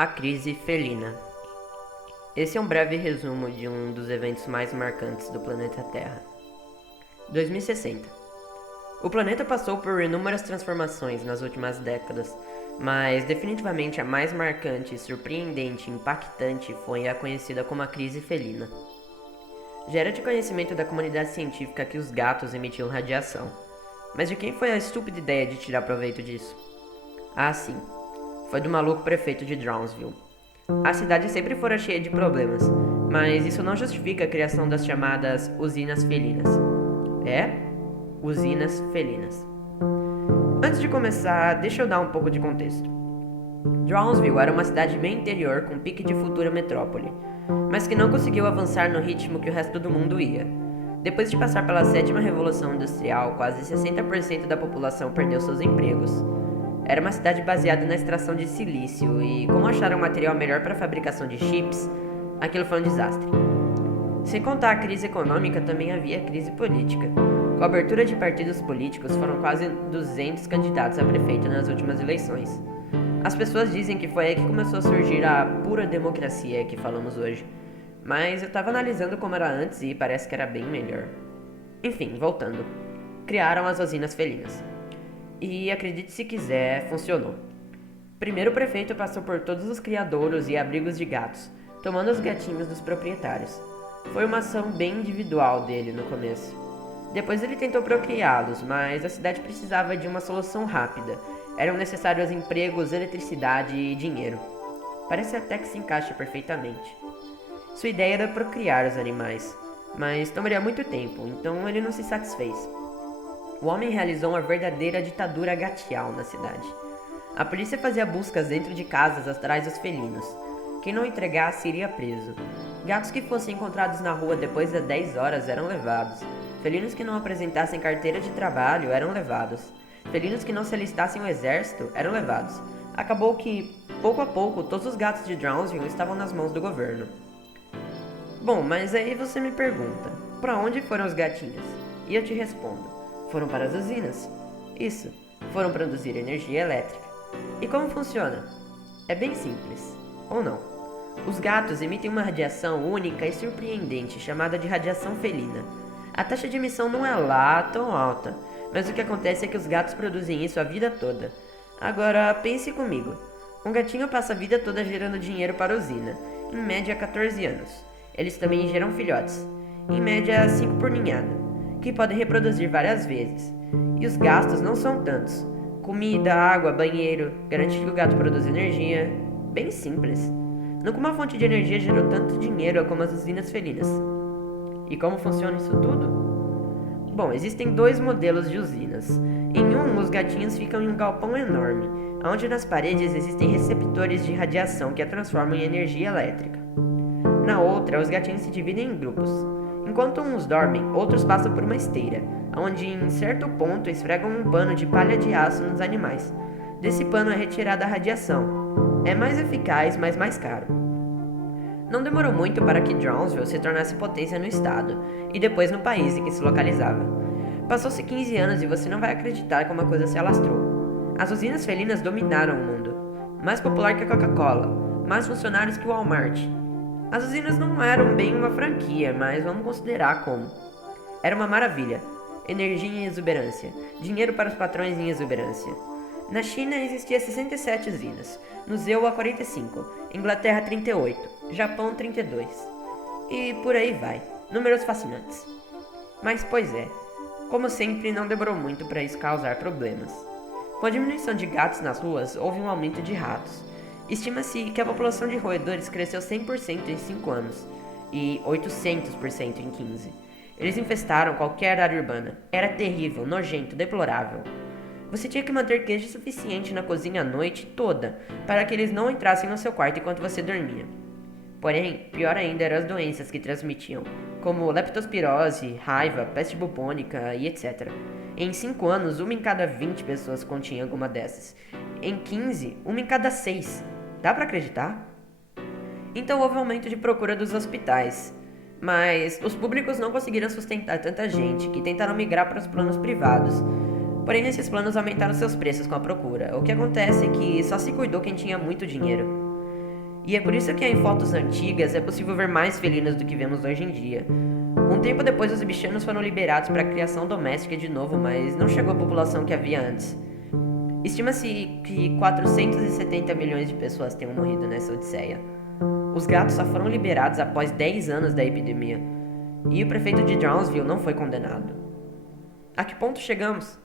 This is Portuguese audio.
A crise felina. Esse é um breve resumo de um dos eventos mais marcantes do planeta Terra. 2060. O planeta passou por inúmeras transformações nas últimas décadas, mas definitivamente a mais marcante, surpreendente e impactante foi a conhecida como a crise felina. Já era de conhecimento da comunidade científica que os gatos emitiam radiação, mas de quem foi a estúpida ideia de tirar proveito disso? Ah, sim. Foi do maluco prefeito de Drownsville. A cidade sempre fora cheia de problemas, mas isso não justifica a criação das chamadas usinas felinas. É? Usinas felinas. Antes de começar, deixa eu dar um pouco de contexto. Drownsville era uma cidade bem interior com pique de futura metrópole, mas que não conseguiu avançar no ritmo que o resto do mundo ia. Depois de passar pela sétima revolução industrial, quase 60% da população perdeu seus empregos. Era uma cidade baseada na extração de silício e, como acharam um material melhor para a fabricação de chips, aquilo foi um desastre. Sem contar a crise econômica, também havia crise política. Com a abertura de partidos políticos, foram quase 200 candidatos a prefeito nas últimas eleições. As pessoas dizem que foi aí que começou a surgir a pura democracia que falamos hoje, mas eu estava analisando como era antes e parece que era bem melhor. Enfim, voltando. Criaram as usinas felinas. E acredite se quiser, funcionou. Primeiro o prefeito passou por todos os criadouros e abrigos de gatos, tomando os gatinhos dos proprietários. Foi uma ação bem individual dele no começo. Depois ele tentou procriá-los, mas a cidade precisava de uma solução rápida. Eram necessários empregos, eletricidade e dinheiro. Parece até que se encaixa perfeitamente. Sua ideia era procriar os animais, mas tomaria muito tempo, então ele não se satisfez. O homem realizou uma verdadeira ditadura gatial na cidade. A polícia fazia buscas dentro de casas atrás dos felinos. Quem não entregasse iria preso. Gatos que fossem encontrados na rua depois das 10 horas eram levados. Felinos que não apresentassem carteira de trabalho eram levados. Felinos que não se alistassem ao exército eram levados. Acabou que, pouco a pouco, todos os gatos de Drownsville estavam nas mãos do governo. Bom, mas aí você me pergunta, para onde foram os gatinhos? E eu te respondo. Foram para as usinas. Isso, foram produzir energia elétrica. E como funciona? É bem simples, ou não? Os gatos emitem uma radiação única e surpreendente chamada de radiação felina. A taxa de emissão não é lá tão alta, mas o que acontece é que os gatos produzem isso a vida toda. Agora, pense comigo. Um gatinho passa a vida toda gerando dinheiro para a usina, em média 14 anos. Eles também geram filhotes, em média 5 por ninhada, que podem reproduzir várias vezes. E os gastos não são tantos. Comida, água, banheiro, garantir que o gato produz energia. Bem simples. Nunca uma fonte de energia gerou tanto dinheiro como as usinas felinas. E como funciona isso tudo? Bom, existem dois modelos de usinas. Em um, os gatinhos ficam em um galpão enorme, onde nas paredes existem receptores de radiação que a transformam em energia elétrica. Na outra, os gatinhos se dividem em grupos. Enquanto uns dormem, outros passam por uma esteira, onde em certo ponto esfregam um pano de palha de aço nos animais. Desse pano é retirada a radiação. É mais eficaz, mas mais caro. Não demorou muito para que Drownsville se tornasse potência no estado, e depois no país em que se localizava. Passou-se 15 anos e você não vai acreditar como a coisa se alastrou. As usinas felinas dominaram o mundo. Mais popular que a Coca-Cola, mais funcionários que o Walmart. As usinas não eram bem uma franquia, mas vamos considerar como. Era uma maravilha. Energia em exuberância. Dinheiro para os patrões em exuberância. Na China existia 67 usinas. No ZEU 45. Inglaterra 38. Japão 32. E por aí vai. Números fascinantes. Mas pois é. Como sempre, não demorou muito para isso causar problemas. Com a diminuição de gatos nas ruas, houve um aumento de ratos. Estima-se que a população de roedores cresceu 100% em 5 anos e 800% em 15. Eles infestaram qualquer área urbana. Era terrível, nojento, deplorável. Você tinha que manter queijo suficiente na cozinha a noite toda para que eles não entrassem no seu quarto enquanto você dormia. Porém, pior ainda eram as doenças que transmitiam, como leptospirose, raiva, peste bubônica e etc. Em 5 anos, uma em cada 20 pessoas continha alguma dessas. Em 15, uma em cada 6. Dá pra acreditar? Então houve um aumento de procura dos hospitais. Mas os públicos não conseguiram sustentar tanta gente, que tentaram migrar para os planos privados. Porém, esses planos aumentaram seus preços com a procura. O que acontece é que só se cuidou quem tinha muito dinheiro. E é por isso que em fotos antigas é possível ver mais felinos do que vemos hoje em dia. Um tempo depois, os bichanos foram liberados para a criação doméstica de novo, mas não chegou à população que havia antes. Estima-se que 470 milhões de pessoas tenham morrido nessa odisseia. Os gatos só foram liberados após 10 anos da epidemia, e o prefeito de Drownsville não foi condenado. A que ponto chegamos?